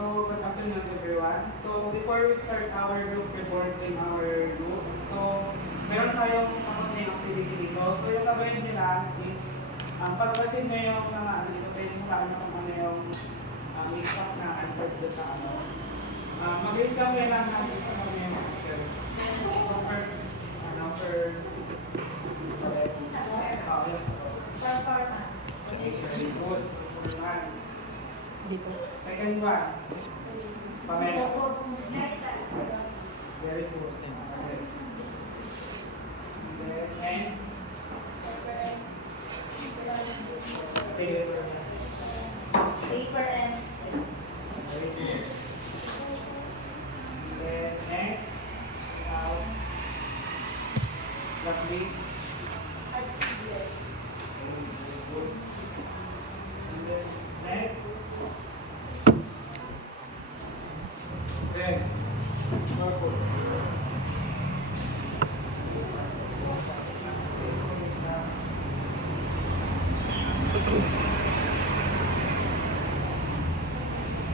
So, good afternoon everyone. So, before we start our group report in our group, so, meron tayong kakunting activity dito. So, yung gagawin nila is, pagpasin nyo yung mga, dito tayo mula kung ano yung mix-up na answer dito sa ano. Mag-raise lang kayo lang natin sa mga yung answer. So, first, okay, very good. Dito. Second one. Pamela. Very good. Okay. Then, paper. Paper and Very good. Then, next. Now, lovely. Very good. And then, next. Then, purpose.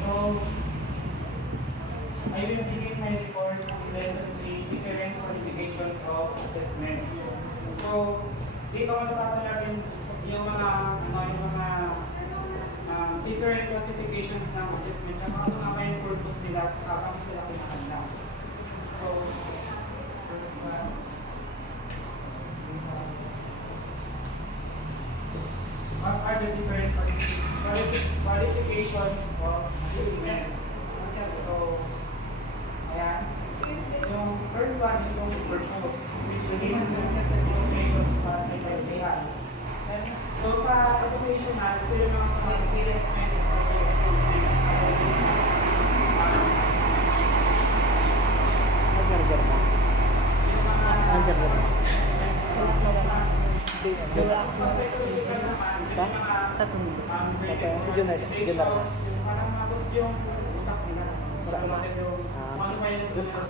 So, I will begin my report on lesson 3, different qualifications of assessment. So, dito matapos natin yung mga, yung mga different classifications ng assessment. Ang ano nga ba yung purpose nila, kung sila kinakanda. So, first one. What are the different qualifications of assessment? So, ayan. Yung first one is yung purpose, which is education para sa kaibigan. So, sa education na, ito yung mga assessment sa tunog. Si Junel. Parang matos yung utak nila. So, ano pa yung nagtulong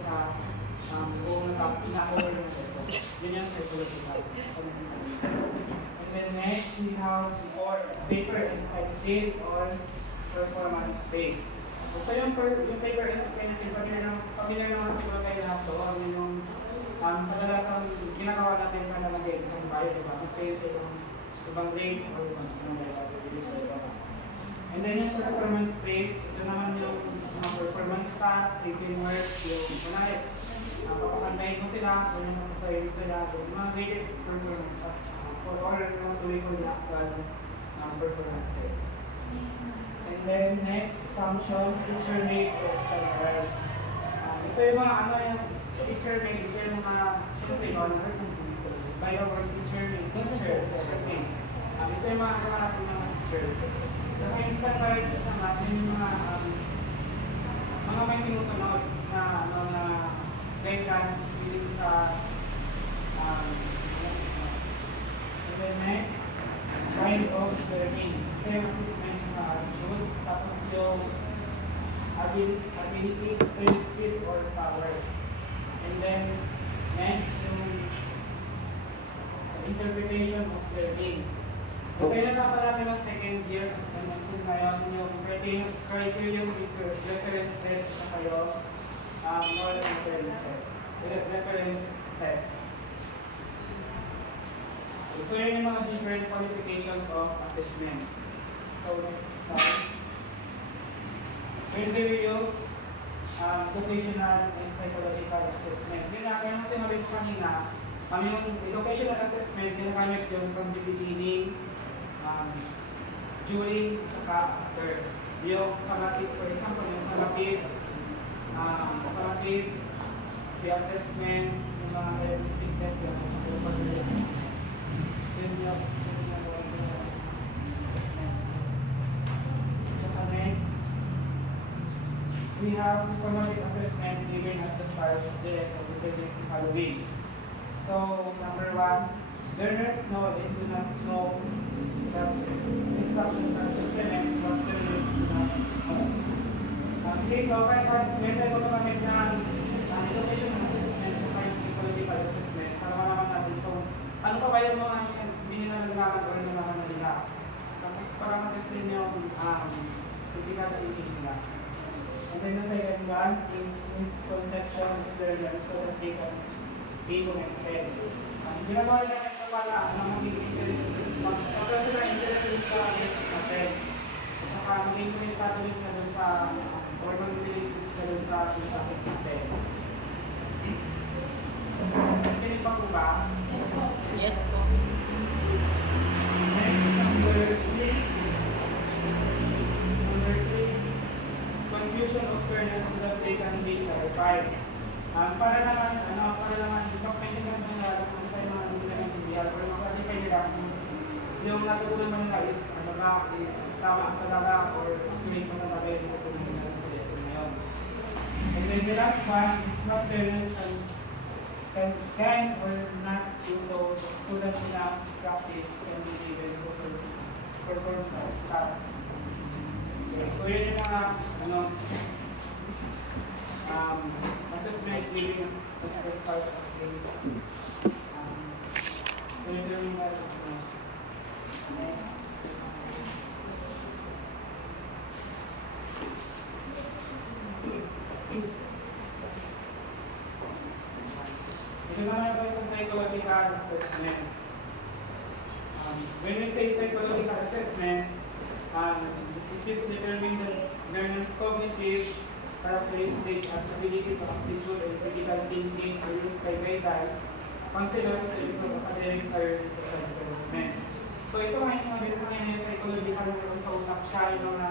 sa kung na-cover yung seso. Yun yung psychological. And then next, we have paper and pencil or performance space. So yung paper and pencil, pamilya naman siguro kayo lahat doon. Yung kadalasan ginagawa natin para nag-exam tayo, diba? Mas kayo sa ibang grades or ibang and then yung performance space, ito naman yung mga performance tasks, taking work, yung kunwari, papakantayin mo sila, so yung masasayin sila, yung mga graded performance tasks, or yung tuloy ko yung actual performance space. And then next, function, teacher made or standardized. Ito yung mga ano yung teacher made, ito yung mga siyempre yun, by our teacher made, teacher, ito yung mga gawa natin mga teacher. So, yung standard sa natin yung mga may sinusunod na guidelines within sa and then next, kind of learning. Ito yung mention na attitude, tapos yung ability, skill, or power. And then next, yung interpretation of learning. So, kailan na pala ng second year, ngayon yung criterion reference test na kayo, more reference test. So, yun yung mga different qualifications of assessment. So, next slide. When we use educational and psychological assessment. Yun na, kaya natin mabit kanina, yung educational assessment, ginagamit yung from the beginning, during, saka after. Yung salative, for example, yung salative, the assessment, yung mga diagnostic test, yung assessment. Saka next, we have formative assessment given at the start of the Halloween. So, number one, learners know they do not know that instructions are implement what learners do not know. Dito, kahit may tayo magamit ng education assessment o kahit psychological assessment, para malaman natin kung ano pa ba yung mga hindi nila naglaman o naglaman nila. Tapos para matest din yung critical thinking nila. So And then the second one is misconception of learners so that they can be connected. Ginagawa namin sa para maging interest sa natin. Saka maging konektado rin sa dun sa or mag-relate sa dun sa topic natin. Kinig pa po ba? Yes po. Next, number 3. Confusion of kernels so that they can be clarified. Para naman, kapag may naman tayo mga nila pero makasipay nila yung natutunan mo nila is ano ba, is tama ang talaga or accurate mo talaga yung natutunan nila sa lesson ngayon. And then the last one is not parents can or not do those students nila practice can be given to perform tasks. Okay, so yun yung mga assessment giving as a part of the ito naman tayo sa psychological assessment. When we say psychological assessment, this is determining the learner's cognitive characteristics and ability to aptitude and critical thinking to use by guidelines considers to improve academic career and social development. So ito nga yung mga determining yung psychological sa utak siya yung mga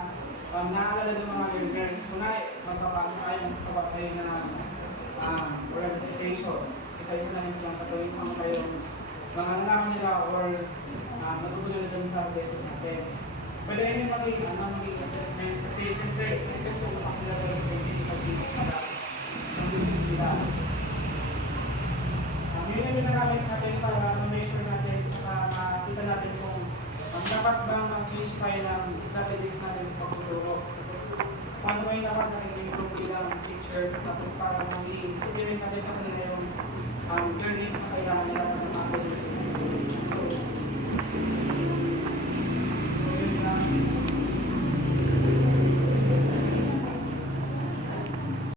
naalala ng mga learners. Muna, magpapagod tayo ng kabatay na orientation. Isa na rin silang katuloy kung kayong mga nalaman nila or matutunan dun sa lesson natin. Pwede rin maging assessment kasi siyempre, kasi makakilala yung critical thinking nila ng gusto nila. Yun yung ginagamit natin para ma-measure natin at makita natin kung dapat bang mag-change tayo ng strategies natin sa pagtuturo. Paano may dapat natin i-improve bilang teacher tapos para mag-i-rin natin sa kanila yung journeys na kailangan nila ng mga